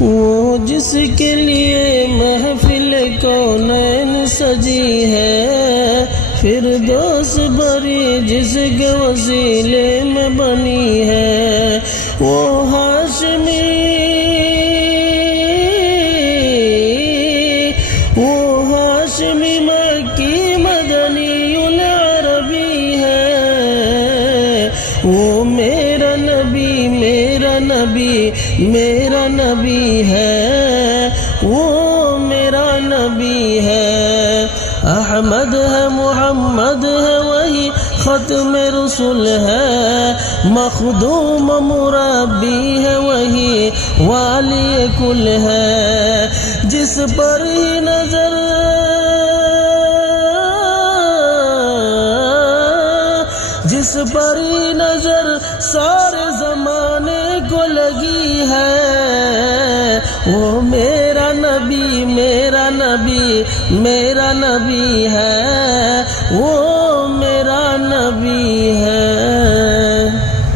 وہ جس کے لیے محفل کونین سجی ہے، فردوس بھری جس کے وسیلے میں بنی ہے، وہ ہاشمی مکی مدنی العربی ہے، وہ میرا نبی میرا نبی میرا نبی ہے، وہ میرا نبی ہے۔ احمد ہے محمد ہے وہی ختم رسول ہے، مخدوم مربی ہے وہی والی کل ہے، جس پر ہی نظر سارے زمانے کو لگی ہے، وہ میرا نبی میرا نبی میرا نبی ہے۔